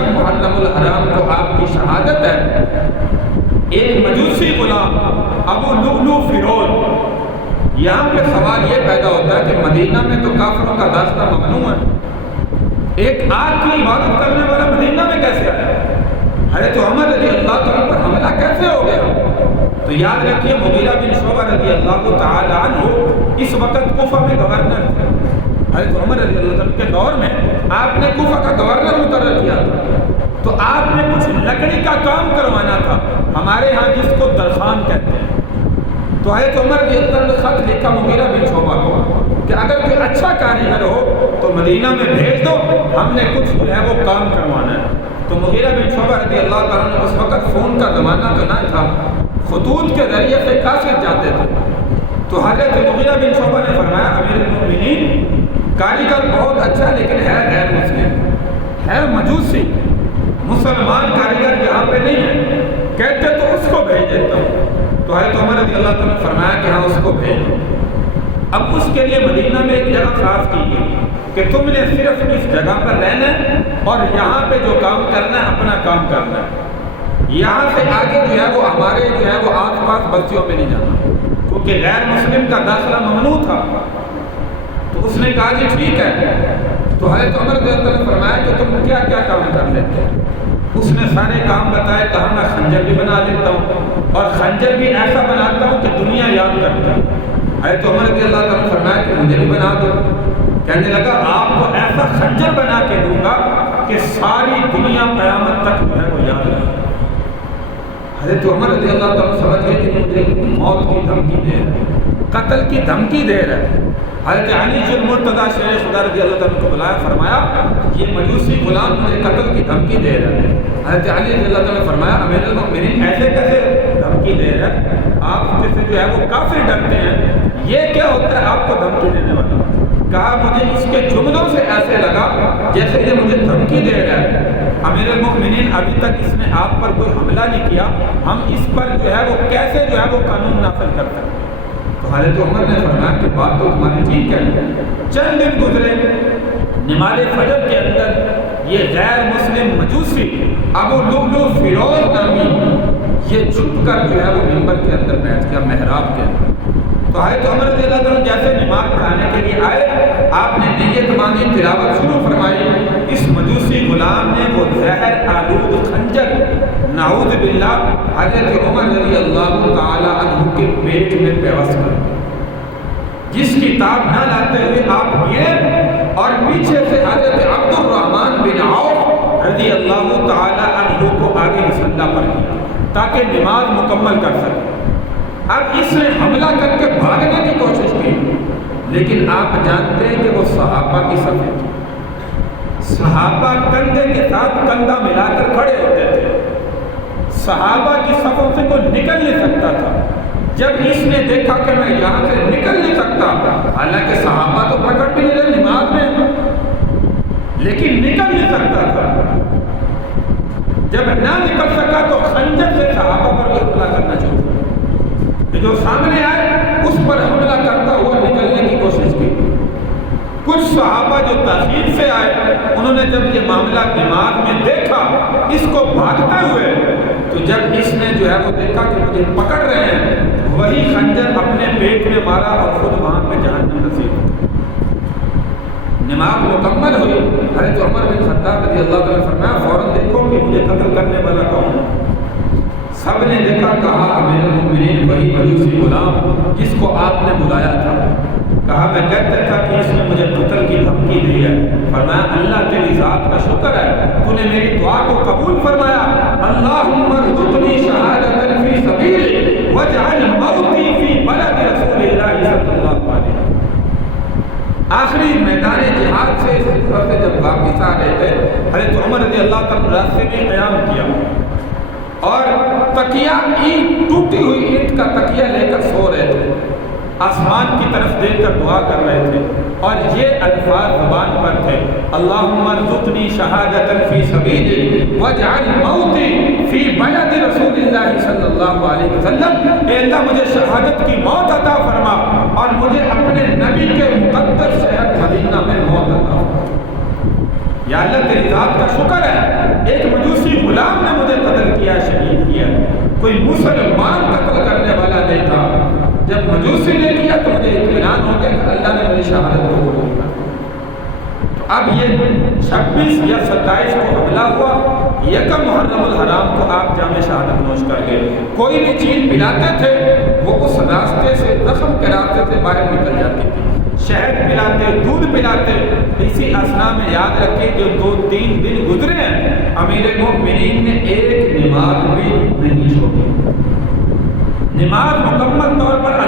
کا محرم الحرام کو آپ کی شہادت ہے، ایک مجوسی غلام ابو لؤلؤ فیروز، یہاں پہ سوال یہ پیدا ہوتا ہے کہ مدینہ میں تو کافروں کا داستہ ممنوع ہے، ایک آگ کی عبادت کرنے والا مدینہ میں کیسے آیا؟ حضرت عمر رضی اللہ تعالیٰ پر حملہ کیسے ہو گیا؟ تو یاد رکھیے مغیرہ بن شعبہ رضی اللہ تعالیٰ عنہ اس وقت کوفہ میں گورنر تھے۔ حضرت عمر رضی اللہ عنہ کے دور میں آپ نے کوفہ کا گورنر مقرر کیا تھا، تو آپ نے کچھ لکڑی کا کام کروانا تھا، ہمارے ہاں جس کو درخان کہتے ہیں۔ تو حضرت عمر رضی اللہ عنہ نے خط لکھا مغیرہ بن شعبہ کو کہ اگر کوئی اچھا کاریگر ہو تو مدینہ میں بھیج دو، ہم نے کچھ جو ہے وہ کام کروانا ہے۔ تو مغیرہ بن شعبہ رضی اللہ تعالیٰ عنہ اس وقت فون کا زمانہ تو نہ تھا، خطوط کے ذریعے سے کاشت جاتے تھے۔ تو حضرت مغیرہ بن شعبہ نے فرمایا امیر المؤمنین کاریگر بہت اچھا لیکن ہے غیر مسلم، ہے مجوسی، مسلمان کاریگر یہاں پہ نہیں ہے، کہتے تو اس کو بھیج دیتا ہوں۔ تو حضرت عمر رضی اللہ تعالیٰ نے فرمایا کہ ہاں اس کو بھیجو۔ اب اس کے لیے مدینہ میں ایک جگہ خاص کی گئی کہ تم نے صرف اس جگہ پر رہنا ہے اور یہاں پہ جو کام کرنا ہے اپنا کام کرنا ہے، یہاں سے آگے جو ہے وہ ہمارے جو ہے وہ آس پاس بستیوں میں نہیں جانا، کیونکہ غیر مسلم کا داخلہ ممنوع تھا۔ تو اس نے کہا جی ٹھیک ہے۔ تو حضرت عمر رضی اللہ عنہ نے فرمایا کہ تم کیا کیا کام کر لیتے ہو؟ اس نے سارے کام بتائے، کہا میں خنجر بھی بنا لیتا ہوں اور خنجر بھی ایسا بناتا ہوں کہ دنیا یاد کرتی ہے۔ حضرت عمر رضی اللہ عنہ نے فرمایا کہ مجھے بھی بنا دو۔ کہنے لگا آپ کو ایسا خنجر بنا کے دوں گا کہ ساری دنیا قیامت تک جو ہے وہ یاد رکھے۔ حضرت عمر رضی اللہ تعالیٰ سمجھ گئے کہ مجھے موت کی دھمکی دے رہا ہے، قتل کی دھمکی دے رہا ہے۔ حضرت علی المرتضیٰ شیر خدا رضی اللہ تعالیٰ کو بلایا، فرمایا یہ مجوسی غلام مجھے قتل کی دھمکی دے رہا ہے۔ حضرت علی رضی اللہ تعالیٰ نے فرمایا امیر المؤمنین ایسے کیسے دھمکی دے رہا ہے؟ آپ جیسے جو ہے وہ کافر ڈرتے ہیں، یہ کیا ہوتا ہے آپ کو دھمکی دینے والا؟ کہا مجھے اس کے جملوں سے ایسے لگا جیسے یہ مجھے دھمکی دے رہا ہے۔ امیر المؤمنین ابھی تک اس نے آپ پر کوئی حملہ نہیں کیا، ہم اس پر جو ہے وہ کیسے جو ہے وہ قانون نافذ کر سکتے؟ تو حضرت عمر نے فرمایا کہ بات تو تمہاری ٹھیک ہے۔ چند دن گزرے، نماز فجر کے اندر یہ غیر مسلم مجوسی ابو لؤلؤ فیروز نامی یہ چھپ کر جو ہے وہ منبر کے اندر بیٹھ گیا، محراب کے اندر۔ تو حضرت عمر رضی اللہ عنہ جیسے نماز پڑھانے کے لیے آئے، آپ نے نیت باندھی، تلاوت شروع فرمائی۔ اس مجوسی غلام نے وہ زہر آلود خنجر نعوذ باللہ حضرت عمر رضی اللہ تعالی عنہ کے پیٹ میں پیوست کر جس کی تاب نہ لاتے ہوئے آپ گئے اور پیچھے سے حضرت عبد الرحمن بن عوف رضی اللہ تعالی عنہ کو آگے مصلی پر کیا تاکہ نماز مکمل کر سکے۔ اب اس نے حملہ کر کے بھاگنے کی کوشش کی، لیکن آپ جانتے ہیں کہ وہ صحابہ کی صف تھی، صحابہ کندھے کے ساتھ کندھا ملا کر کھڑے ہوتے تھے، صحابہ کی صفوں سے کوئی نکل نہیں سکتا تھا۔ جب اس نے دیکھا کہ میں یہاں سے نکل نہیں سکتا، حالانکہ صحابہ تو پکڑ بھی نہیں رہے نماز میں، لیکن نکل نہیں سکتا تھا، جب نہ نکل سکا تو خنجر سے صحابہ پر حملہ کرنا شروع کیا، کہ جو سامنے آئے اس پر حملہ کرتا ہوا نکلنے کی کوشش کی۔ کچھ صحابہ جو تاخیر سے آئے، انہوں نے جب یہ معاملہ دماغ میں دیکھا اس کو بھاگتے ہوئے، تو جب اس نے جو ہے وہ دیکھا کہ مجھے پکڑ رہے ہیں، وہی خنجر اپنے پیٹ میں مارا اور خود وہاں پہ جہنم نصیب ہوئی۔ نماز مکمل ہوئی، حضرت عمر بن خطاب رضی اللہ تعالیٰ نے فرمایا فوراً دیکھو کہ مجھے قتل کرنے والا کون ہے۔ سب نے دیکھا، کہا امیر المؤمنین وہی مجوسی غلام جس کو آپ نے بلایا تھا۔ کہا میں کہتا تھا کہ اس نے مجھے قتل کی دھمکی دی ہے۔ فرمایا اللہ تیری ذات کا شکر ہے، تو نے میری دعا کو قبول فرمایا۔ اللہم ارزقنی شہادۃ فی سبیلک واجعل موتی فی بلد رسول اللہ صلی اللہ علیہ وسلم۔ آخری میدان جہاد سے اس سفر سے جب واپس آ رہے تھے، حضرت عمر رضی اللہ تعالیٰ راستے میں قیام کیا اور تکیہ اینٹ، ٹوٹی ہوئی اینٹ کا تکیہ لے کر سو رہے تھے، آسمان کی طرف دیکھ کر دعا کر رہے تھے، اور یہ الفاظ زبان پر تھے، اللہم ارزقنی شہادۃ فی سبیلک واجعل موتی فی بلد رسول اللہ صلی اللہ علیہ وسلم۔ اے اللہ مجھے شہادت کی موت عطا فرما اور مجھے اپنے نبی کے مقدس شہر مدینہ میں موت عطا فرما۔ یا اللہ تیری ذات کا شکر ہے، اللہ نے میری شہادت کو قبول کر لیا۔ تو اب یہ 26 یا 27 کو حملہ ہوا، یکم محرم الحرام کو آپ جام شہادت نوش کر گئے۔ کوئی بھی چیز پلاتے تھے وہ اس راستے سے، زخم کے راستے سے باہر نکل جاتی تھی۔ شہد پلاتے، دودھ پلاتے، اسی اسنا میں یاد رکھیں جو 2-3 دن گزرے ہیں امیر المؤمنین نے ایک نماز بھی نہیں چھوڑی۔ نماز مکمل طور پر